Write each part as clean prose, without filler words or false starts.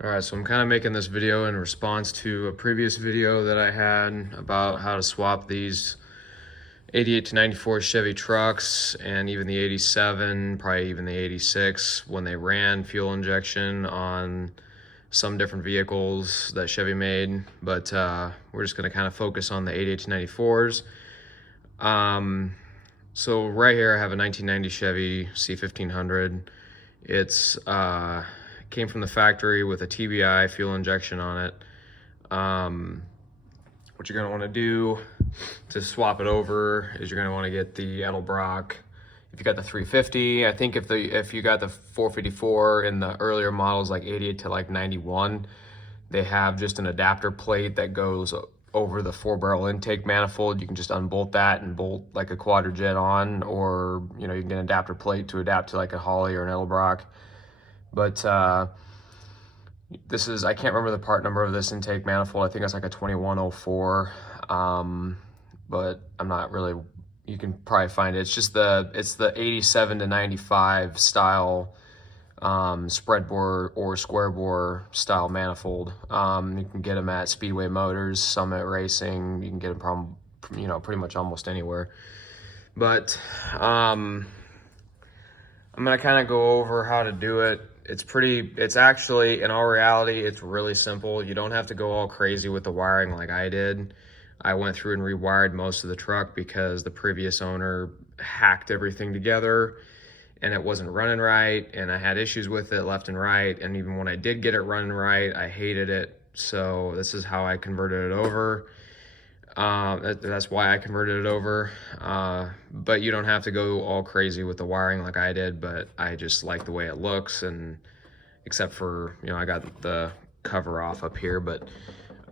All right, so I'm kind of making this video in response to a previous video that I had about how to swap these 88 to 94 Chevy trucks and even the 87, probably even the 86 when they ran fuel injection on some different vehicles that Chevy made. But we're just going to kind of focus on the 88 to 94s. So right here I have a 1990 Chevy C1500. It's came from the factory with a TBI fuel injection on it. What you're going to want to do to swap it over is you're going to want to get the Edelbrock. If you got the 350, I think if you got the 454 in the earlier models like 88 to like 91, they have just an adapter plate that goes over the 4-barrel intake manifold. You can just unbolt that and bolt like a quadrajet on, or you can get an adapter plate to adapt to like a Holly or an Edelbrock. But this is, I can't remember the part number of this intake manifold. I think it's like a 2104, but I'm not really, you can probably find it. It's just it's the 87 to 95 style spread bore or square bore style manifold. You can get them at Speedway Motors, Summit Racing. You can get them from, pretty much almost anywhere. But I'm gonna kind of go over how to do it. It's actually, in all reality, it's really simple. You don't have to go all crazy with the wiring like I did. I went through and rewired most of the truck because the previous owner hacked everything together and it wasn't running right, and I had issues with it left and right, and even when I did get it running right, I hated it. So this is how I converted it over. That's why I converted it over. But you don't have to go all crazy with the wiring like I did, but I just like the way it looks, and except for, I got the cover off up here, but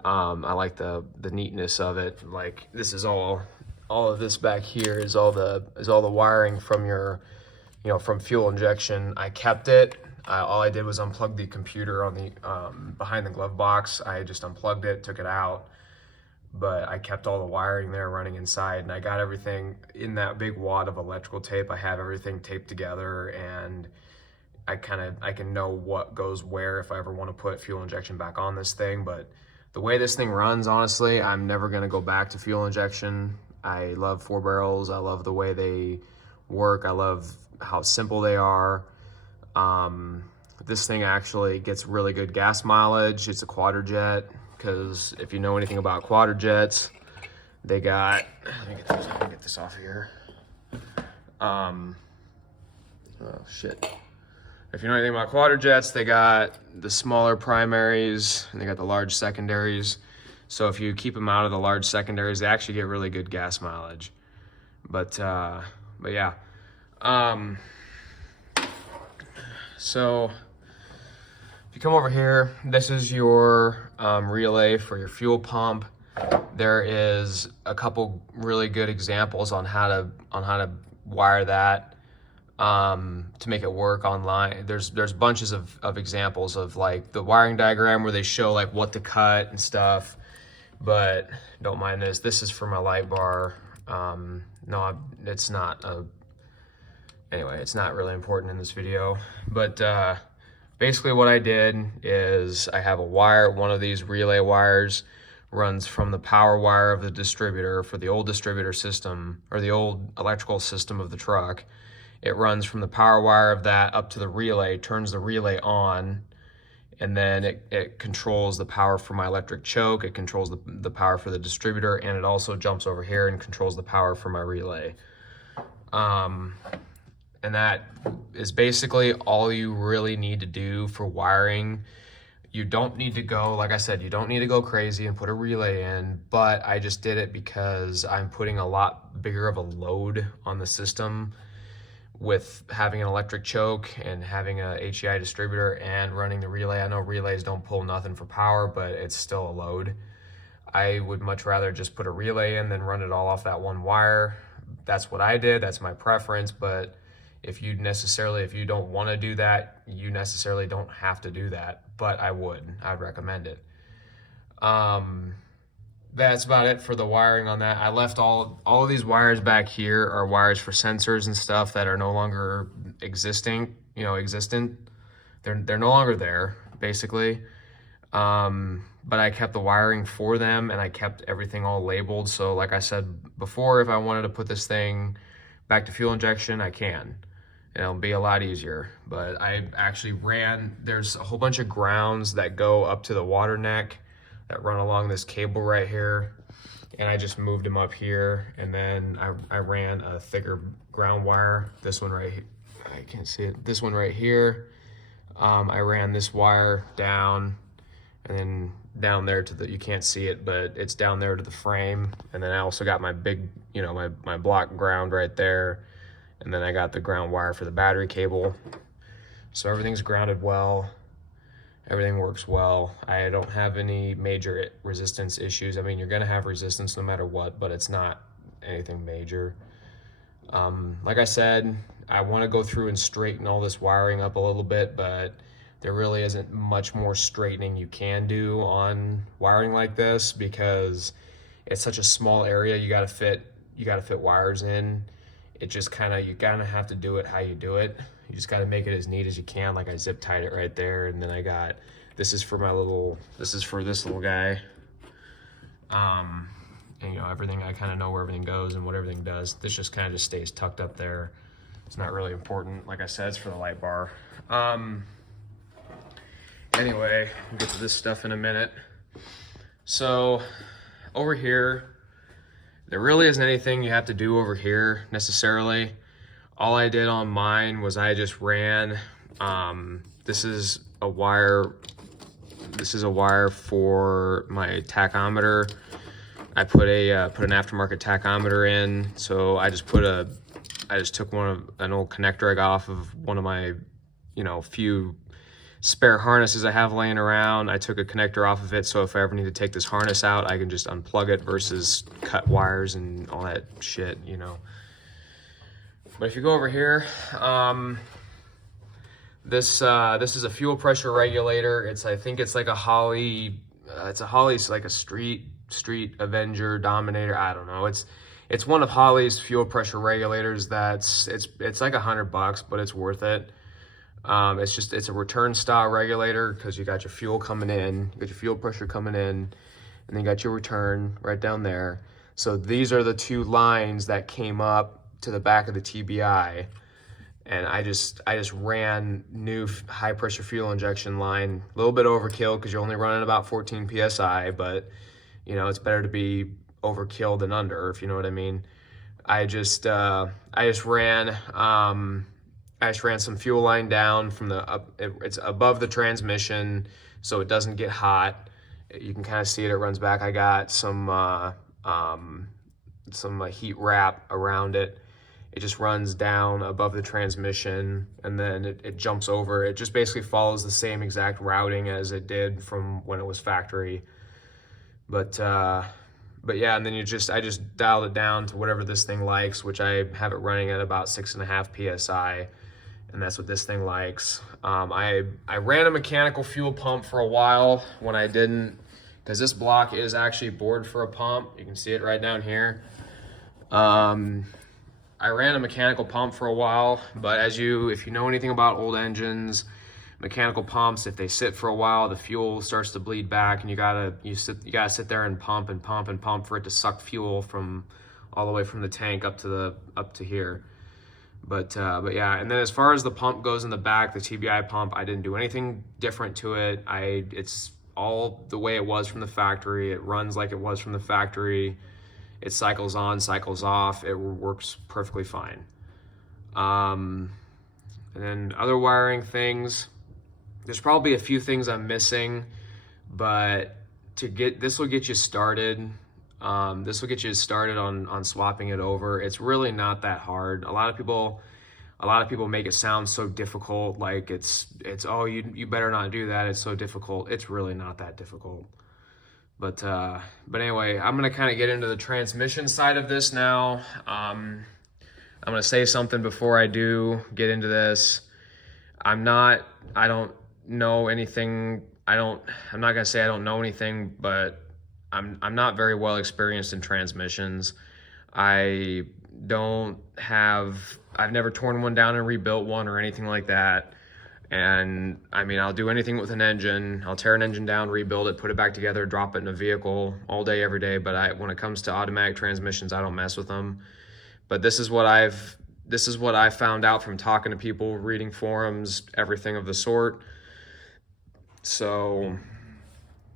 I like the neatness of it. Like, this is all of this back here is all the wiring from your, from fuel injection. I kept it. All I did was unplug the computer on the behind the glove box. I just unplugged it, took it out, but I kept all the wiring there running inside, and I got everything in that big wad of electrical tape. I have everything taped together, and I can know what goes where if I ever want to put fuel injection back on this thing. But the way this thing runs, honestly, I'm never going to go back to fuel injection. I love 4 barrels. I love the way they work. I love how simple they are. This thing actually gets really good gas mileage. It's a quadrajet, because if you know anything about quadrajets, they got, let me get this off here. Oh shit. If you know anything about quadrajets, they got the smaller primaries and they got the large secondaries. So if you keep them out of the large secondaries, they actually get really good gas mileage. But yeah. So if you come over here, this is your relay for your fuel pump. There is a couple really good examples on how to wire that to make it work online. There's bunches of examples of like the wiring diagram where they show like what to cut and stuff, but don't mind this. This is for my light bar. No, it's not anyway, it's not really important in this video, but basically what I did is I have a wire. One of these relay wires runs from the power wire of the distributor for the old distributor system, or the old electrical system of the truck. It runs from the power wire of that up to the relay, turns the relay on, and then it controls the power for my electric choke. It controls the power for the distributor, and it also jumps over here and controls the power for my relay. And that is basically all you really need to do for wiring. You don't need to go, like I said, you don't need to go crazy and put a relay in, but I just did it because I'm putting a lot bigger of a load on the system with having an electric choke and having a HEI distributor and running the relay. I know relays don't pull nothing for power, but it's still a load. I would much rather just put a relay in than run it all off that one wire. That's what I did, that's my preference, but if you don't want to do that, you necessarily don't have to do that, but I'd recommend it. That's about it for the wiring on that. I left all of these wires back here are wires for sensors and stuff that are no longer existent. They're no longer there, basically. But I kept the wiring for them and I kept everything all labeled. So like I said before, if I wanted to put this thing back to fuel injection, I can. And it'll be a lot easier. But I actually there's a whole bunch of grounds that go up to the water neck that run along this cable right here. And I just moved them up here. And then I ran a thicker ground wire. This one right here, I can't see it. This one right here. I ran this wire down and then down there to the, you can't see it, but it's down there to the frame. And then I also got my big, you know, my block ground right there. And then I got the ground wire for the battery cable. So everything's grounded well. Everything works well. I don't have any major resistance issues. I mean, you're gonna have resistance no matter what, but it's not anything major. Like I said, I wanna go through and straighten all this wiring up a little bit, but there really isn't much more straightening you can do on wiring like this because it's such a small area you gotta fit wires in. It just you kind of have to do it how you do it. You just got to make it as neat as you can. Like I zip tied it right there. And then I got, this is for this little guy. And you know, everything, I kind of know where everything goes and what everything does. This just kind of just stays tucked up there. It's not really important. Like I said, it's for the light bar. Anyway, we'll get to this stuff in a minute. So over here, there really isn't anything you have to do over here necessarily. All I did on mine was I just ran, this is a wire for my tachometer. I put an aftermarket tachometer in, so I just took an old connector I got off of one of my, you know, few spare harnesses I have laying around. I took a connector off of it, so if I ever need to take this harness out, I can just unplug it versus cut wires and all that shit, you know. But if you go over here, this is a fuel pressure regulator. I think it's like a Holley, it's like a Street Avenger, Dominator. I don't know. It's one of Holley's fuel pressure regulators. It's like $100, but it's worth it. It's a return style regulator because you got your fuel coming in, you got your fuel pressure coming in, and then you got your return right down there. So these are the two lines that came up to the back of the TBI, and I just ran new high pressure fuel injection line. A little bit overkill because you're only running about 14 psi, but you know, it's better to be overkill than under, if you know what I mean. I just ran some fuel line down from it's above the transmission, so it doesn't get hot. You can kind of see it runs back. I got some heat wrap around it. It just runs down above the transmission, and then it jumps over. It just basically follows the same exact routing as it did from when it was factory. But yeah, and then I just dialed it down to whatever this thing likes, which I have it running at about 6.5 psi. And that's what this thing likes. I ran a mechanical fuel pump for a while when I didn't, because this block is actually bored for a pump. You can see it right down here. I ran a mechanical pump for a while, but if you know anything about old engines, mechanical pumps, if they sit for a while, the fuel starts to bleed back, and you gotta sit there and pump and pump and pump for it to suck fuel from all the way from the tank up to here. But yeah, and then as far as the pump goes in the back, the TBI pump, I didn't do anything different to it. It's all the way it was from the factory. It runs like it was from the factory. It cycles on, cycles off. It works perfectly fine. And then other wiring things, there's probably a few things I'm missing, but this will get you started. This will get you started on swapping it over. It's really not that hard. A lot of people make it sound so difficult, like it's oh, you better not do that, it's so difficult. It's really not that difficult. But anyway, I'm gonna kind of get into the transmission side of this now. I'm gonna say something before I do get into this. I don't know anything. I'm not gonna say I don't know anything, but I'm not very well experienced in transmissions. I've never torn one down and rebuilt one or anything like that. And I mean, I'll do anything with an engine. I'll tear an engine down, rebuild it, put it back together, drop it in a vehicle all day, every day. But when it comes to automatic transmissions, I don't mess with them. But this is what I found out from talking to people, reading forums, everything of the sort. So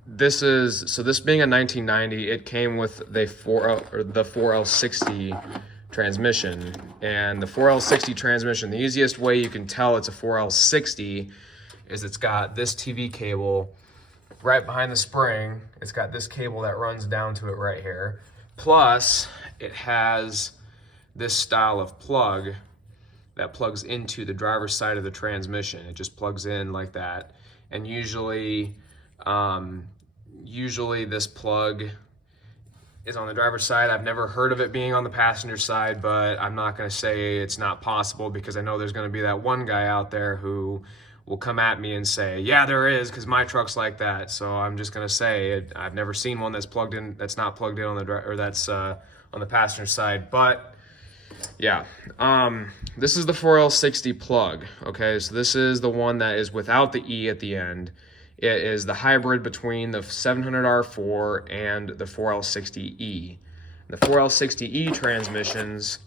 this being a 1990, it came with the 4L60 transmission. And the 4L60 transmission, the easiest way you can tell it's a 4L60 is it's got this TV cable right behind the spring. It's got this cable that runs down to it right here. Plus, it has this style of plug that plugs into the driver's side of the transmission. It just plugs in like that. And usually this plug is on the driver's side. I've never heard of it being on the passenger side, but I'm not going to say it's not possible, because I know there's going to be that one guy out there who will come at me and say, yeah, there is, because my truck's like that. So I'm just going to say it. I've never seen one that's plugged in, that's not plugged in on the passenger side. But yeah, this is the 4L60 plug. Okay, so this is the one that is without the E at the end. It is the hybrid between the 700R4 and the 4L60E. The 4L60E transmissions,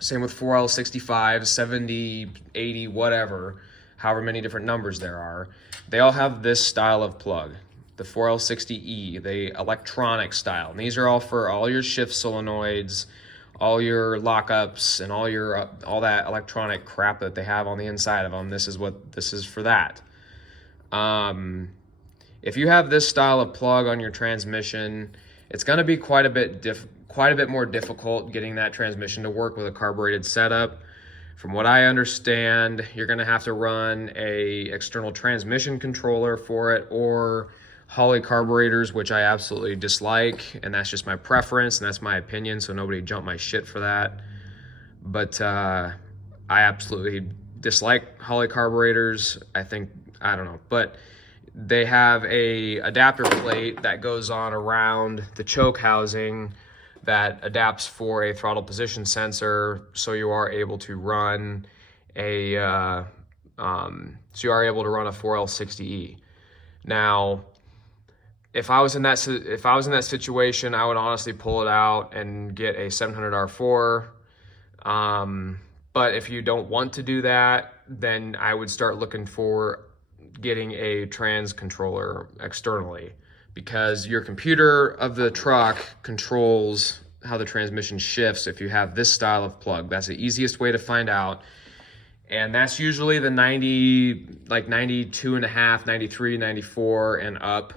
same with 4L65, 70, 80, whatever, however many different numbers there are, they all have this style of plug, the 4L60E, the electronic style. And these are all for all your shift solenoids, all your lockups, and all that electronic crap that they have on the inside of them. This is for that. If you have this style of plug on your transmission, it's going to be quite a bit more difficult getting that transmission to work with a carbureted setup. From what I understand, you're going to have to run a external transmission controller for it, or Holley carburetors, which I absolutely dislike, and that's just my preference and that's my opinion, so nobody jump my shit for that. But I absolutely dislike Holley carburetors. I don't know, but they have a adapter plate that goes on around the choke housing that adapts for a throttle position sensor, so you are able to run a 4L60E. Now, if I was in that situation, I would honestly pull it out and get a 700R4. But if you don't want to do that, then I would start looking for getting a trans controller externally, because your computer of the truck controls how the transmission shifts if you have this style of plug. That's the easiest way to find out. And that's usually the 92 and a half, 93, 94 and up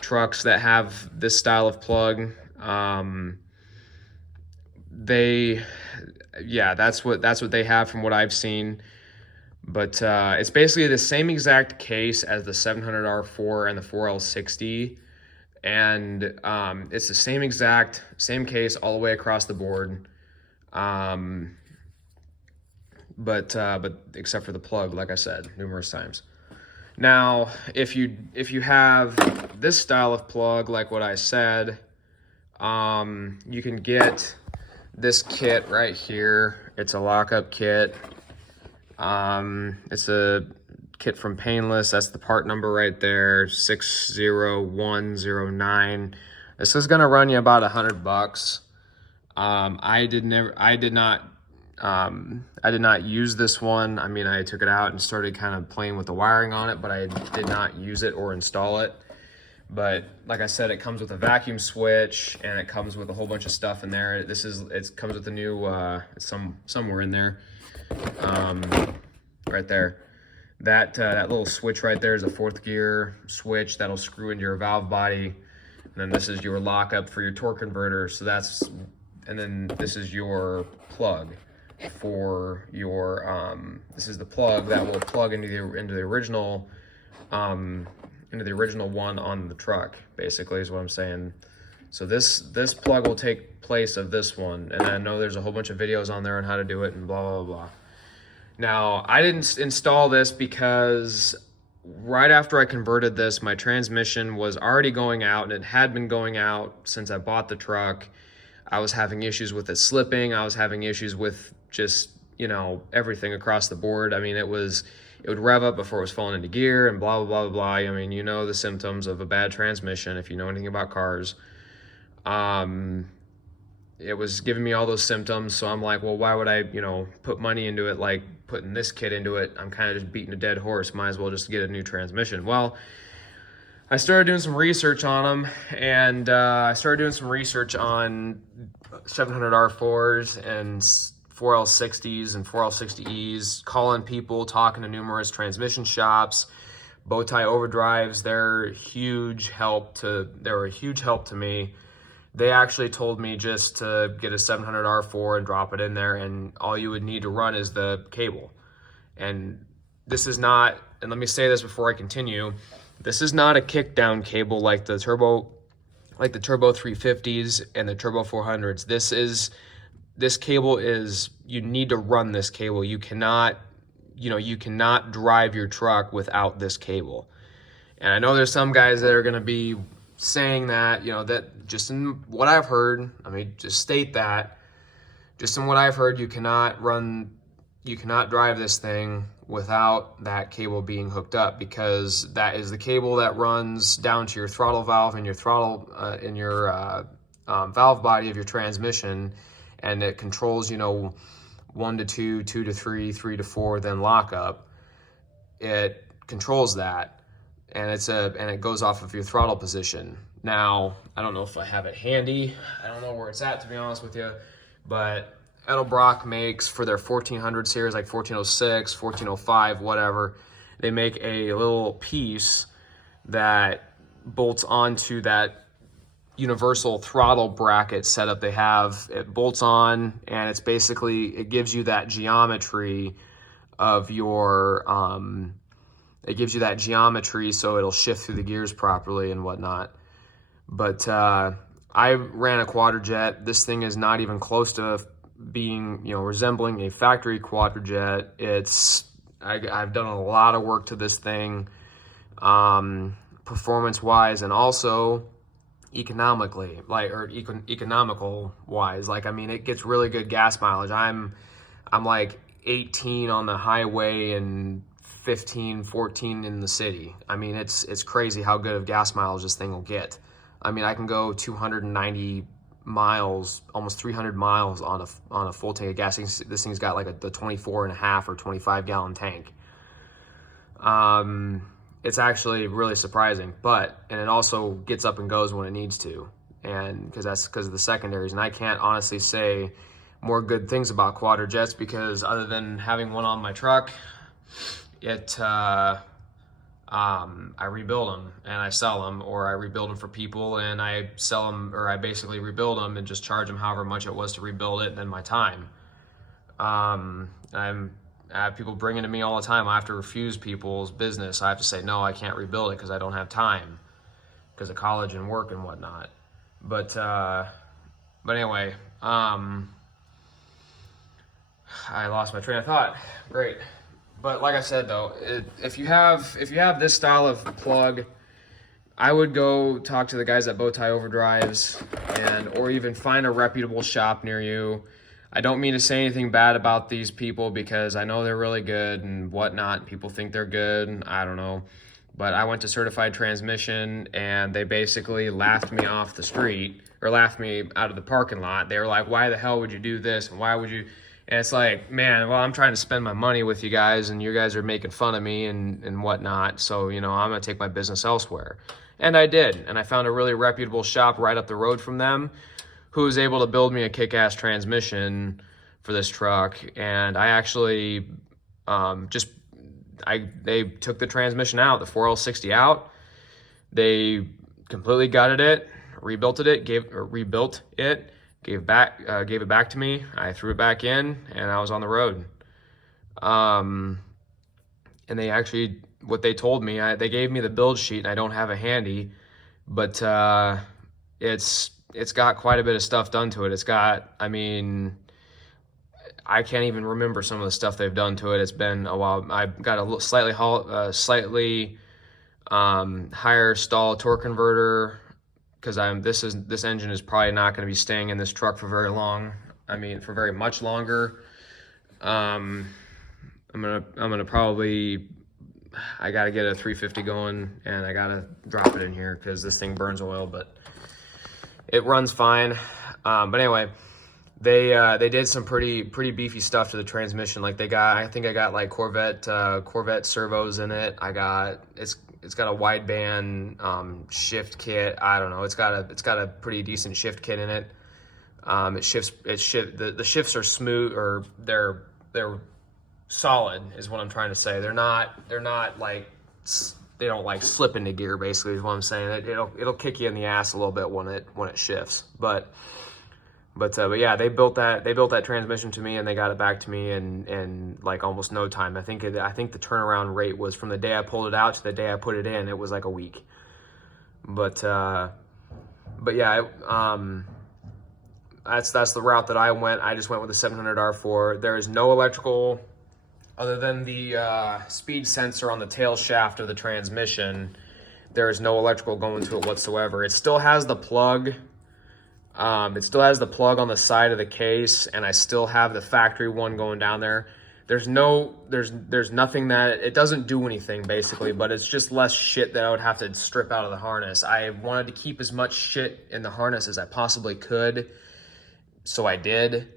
trucks that have this style of plug. That's what they have from what I've seen. But it's basically the same exact case as the 700R4 and the 4L60. And it's the same case all the way across the board. But except for the plug, like I said numerous times. Now, if you have this style of plug, like what I said, you can get this kit right here. It's a lockup kit. It's a kit from Painless. That's the part number right there, 60109. This is gonna run you about $100. I did not use this one. I mean, I took it out and started kind of playing with the wiring on it, but I did not use it or install it. But like I said, it comes with a vacuum switch, and it comes with a whole bunch of stuff in there. It comes with a new it's somewhere in there, right there. That little switch right there is a 4th gear switch that'll screw into your valve body, and then this is your lockup for your torque converter. And then this is your plug for your this is the plug that will plug into the original one on the truck, basically, is what I'm saying. So this plug will take place of this one, and I know there's a whole bunch of videos on there on how to do it and blah blah blah. Now, I didn't install this because right after I converted this, my transmission was already going out, and it had been going out since I bought the truck. I was having issues with it slipping. I was having issues with just, everything across the board. I mean, it was it would rev up before it was falling into gear and blah, blah, blah, blah. I mean, you know the symptoms of a bad transmission if you know anything about cars. It was giving me all those symptoms, so I'm like, well, why would I, put money into it, like putting this kit into it? I'm kind of just beating a dead horse. Might as well just get a new transmission. Well, I started doing some research on them, and I started doing some research on 700R4s and 4L60s and 4L60Es, calling people, talking to numerous transmission shops, Bowtie Overdrives. They were a huge help to me. They actually told me just to get a 700R4 and drop it in there, and all you would need to run is the cable. And this is not, and let me say this before I continue, this is not a kickdown cable like the turbo 350s and the turbo 400s. This cable is, you need to run this cable. You cannot drive your truck without this cable. And I know there's some guys that are going to be saying that, that just in what I've heard, just state that, just in what I've heard, you cannot drive this thing without that cable being hooked up, because that is the cable that runs down to your throttle valve and your throttle, valve body of your transmission, and it controls, 1 to 2, 2 to 3, 3 to 4, then lockup. It controls that. And it goes off of your throttle position. Now, I don't know if I have it handy. I don't know where it's at, to be honest with you. But Edelbrock makes, for their 1400 series, like 1406, 1405, whatever, they make a little piece that bolts onto that universal throttle bracket setup they have. It bolts on, and it's basically, it gives you that geometry of your... It gives you that geometry so it'll shift through the gears properly and whatnot. But I ran a Quadrajet. This thing is not even close to being, resembling a factory Quadrajet. I've done a lot of work to this thing, performance-wise, and also economically, economical wise. It gets really good gas mileage. I'm like 18 on the highway and 15, 14 in the city. It's crazy how good of gas mileage this thing will get. I can go 290 miles, almost 300 miles on a full tank of gas. This thing's got like the 24 and a half or 25 gallon tank. It's actually really surprising, and it also gets up and goes when it needs to, and because of the secondaries. And I can't honestly say more good things about Quadrajets, because other than having one on my truck, I rebuild them and I sell them, or I rebuild them for people and I sell them, or I basically rebuild them and just charge them however much it was to rebuild it, and then my time. I have people bringing to me all the time. I have to refuse people's business. I have to say, no, I can't rebuild it because I don't have time, because of college and work and whatnot. But anyway, I lost my train of thought. Great. But like I said, though, if you have this style of plug, I would go talk to the guys at Bowtie Overdrives, or even find a reputable shop near you. I don't mean to say anything bad about these people, because I know they're really good and whatnot. People think they're good. I don't know. But I went to Certified Transmission, and they basically laughed me off the street, or laughed me out of the parking lot. They were like, why the hell would you do this? And why would you... And it's like, man, well, I'm trying to spend my money with you guys, and you guys are making fun of me and whatnot. So, I'm going to take my business elsewhere. And I did. And I found a really reputable shop right up the road from them who was able to build me a kick-ass transmission for this truck. And I actually they took the transmission out, the 4L60 out. They completely gutted it, rebuilt it, gave it back to me. I threw it back in, and I was on the road. And they actually, what they told me, they gave me the build sheet, and I don't have it handy, but it's got quite a bit of stuff done to it. It's got, I can't even remember some of the stuff they've done to it. It's been a while. I've got a slightly higher stall torque converter, because this engine is probably not going to be staying in this truck for very long. For very much longer. I'm gonna probably, I gotta get a 350 going, and I gotta drop it in here because this thing burns oil, but it runs fine. But anyway, they did some pretty beefy stuff to the transmission. Like I think I got like Corvette servos in it. It's got a wideband shift kit. I don't know. It's got a pretty decent shift kit in it. The shifts are smooth, or they're solid is what I'm trying to say. They're not like, they don't like slip into gear, basically is what I'm saying. It'll kick you in the ass a little bit when it shifts. But yeah, they built that transmission to me, and they got it back to me in like almost no time. I think the turnaround rate was from the day I pulled it out to the day I put it in, it was like a week. But yeah, that's the route that I went. I just went with the 700 R4. There is no electrical other than the speed sensor on the tail shaft of the transmission. There is no electrical going to it whatsoever. It still has the plug. It still has the plug on the side of the case, and I still have the factory one going down there. There's nothing that, it doesn't do anything basically, but it's just less shit that I would have to strip out of the harness. I wanted to keep as much shit in the harness as I possibly could, so I did.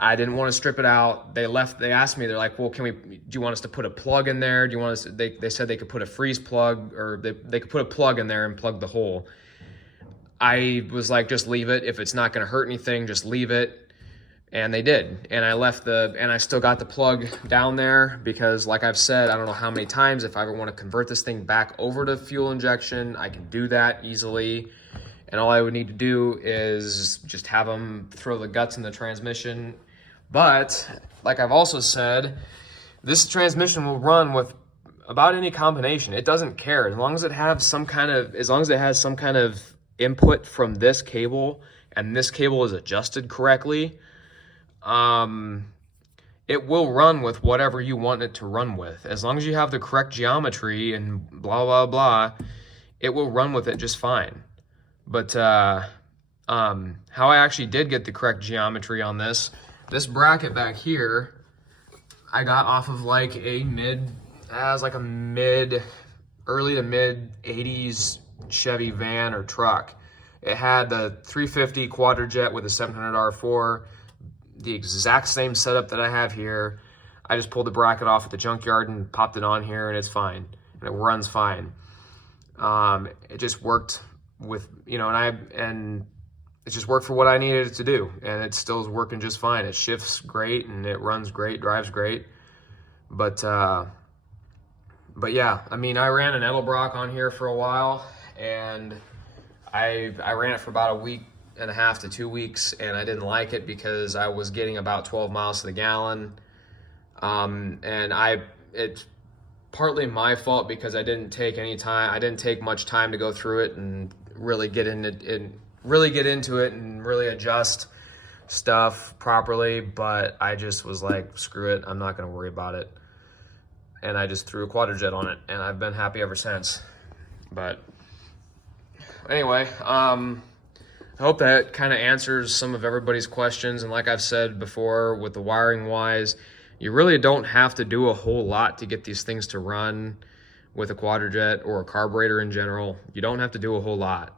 I didn't want to strip it out. They asked me, they're like, well, do you want us to put a plug in there? Do you want us, they said they could put a freeze plug, or they could put a plug in there and plug the hole. I was like, just leave it. If it's not going to hurt anything, just leave it. And they did. And I still got the plug down there because, like I've said, I don't know how many times, if I ever want to convert this thing back over to fuel injection, I can do that easily. And all I would need to do is just have them throw the guts in the transmission. But like I've also said, this transmission will run with about any combination. It doesn't care as long as it has some kind of input from this cable, and this cable is adjusted correctly. It will run with whatever you want it to run with. As long as you have the correct geometry and blah blah blah, it will run with it just fine. But how I actually did get the correct geometry on this bracket back here, I got off of like early to mid 80s Chevy van or truck. It had the 350 quadrijet with a 700 R4, the exact same setup that I have here. I just pulled the bracket off at the junkyard and popped it on here, and it's fine, and it runs fine. It just worked with, and it just worked for what I needed it to do, and it still is working just fine. It shifts great, and it runs great, drives great. But yeah, I mean, I ran an Edelbrock on here for a while, and I ran it for about a week and a half to 2 weeks, and I didn't like it because I was getting about 12 miles to the gallon. And it's partly my fault because I didn't take much time to go through it and really get into it and really adjust stuff properly. But I just was like, screw it, I'm not going to worry about it. And I just threw a quadrijet on it, and I've been happy ever since. But anyway, I hope that kind of answers some of everybody's questions. And like I've said before, with the wiring wise, you really don't have to do a whole lot to get these things to run with a quadrijet or a carburetor in general. You don't have to do a whole lot.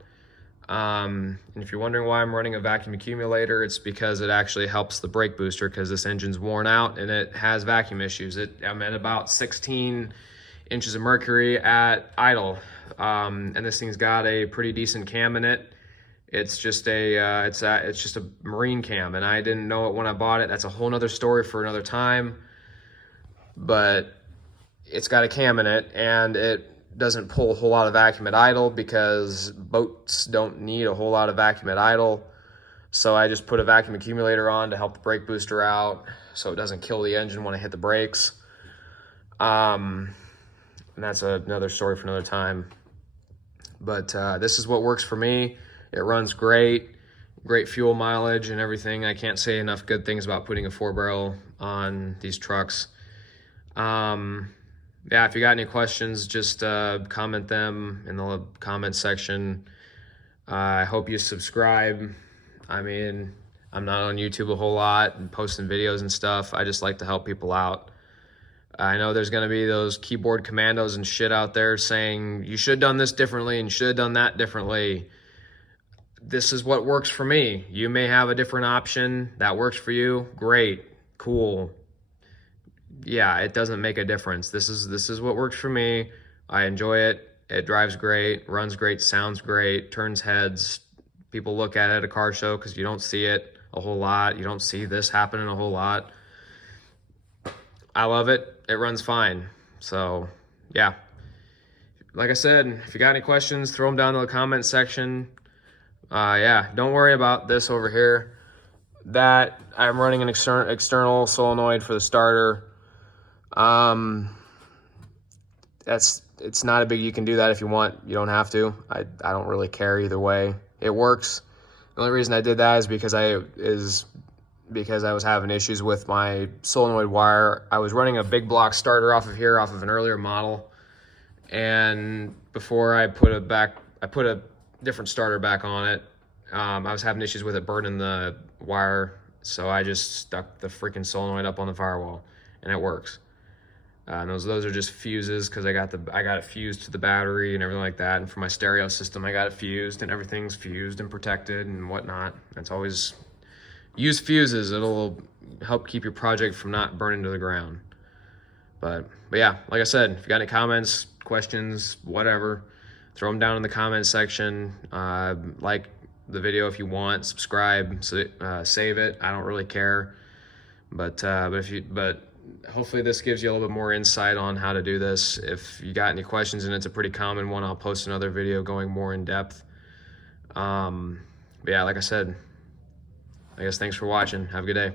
And if you're wondering why I'm running a vacuum accumulator, it's because it actually helps the brake booster, because this engine's worn out and it has vacuum issues. I'm at about 16 inches of mercury at idle. And this thing's got a pretty decent cam in it. It's just it's just a marine cam, and I didn't know it when I bought it. That's a whole nother story for another time. But it's got a cam in it, and it doesn't pull a whole lot of vacuum at idle because boats don't need a whole lot of vacuum at idle. So I just put a vacuum accumulator on to help the brake booster out so it doesn't kill the engine when I hit the brakes. And that's another story for another time. But this is what works for me. It runs great fuel mileage and everything. I can't say enough good things about putting a 4-barrel on these trucks. Yeah, if you got any questions, just comment them in the comment section. I hope you subscribe. I mean, I'm not on YouTube a whole lot and posting videos and stuff. I just like to help people out. I know there's going to be those keyboard commandos and shit out there saying you should have done this differently and you should have done that differently. This is what works for me. You may have a different option that works for you. Great, cool. Yeah, it doesn't make a difference. This is what works for me. I enjoy it. It drives great, runs great, sounds great, turns heads. People look at it at a car show because you don't see it a whole lot. You don't see this happening a whole lot. I love it. It runs fine. So, yeah. Like I said, if you got any questions, throw them down in the comment section. Yeah, don't worry about this over here. That I'm running an external solenoid for the starter. It's not a big, you can do that if you want. You don't have to. I don't really care either way. It works. The only reason I did that is because I was having issues with my solenoid wire. I was running a big block starter off of here, off of an earlier model. And before I put a different starter back on it. I was having issues with it burning the wire. So I just stuck the freaking solenoid up on the firewall and it works. And those are just fuses because I got it fused to the battery and everything like that. And for my stereo system, I got it fused and everything's fused and protected and whatnot. It's always use fuses. It'll help keep your project from not burning to the ground. But yeah, like I said, if you got any comments, questions, whatever, throw them down in the comment section. Like the video if you want, subscribe, save it. I don't really care. But hopefully this gives you a little bit more insight on how to do this. If you got any questions, and it's a pretty common one, I'll post another video going more in depth. But yeah, like I said, I guess thanks for watching. Have a good day.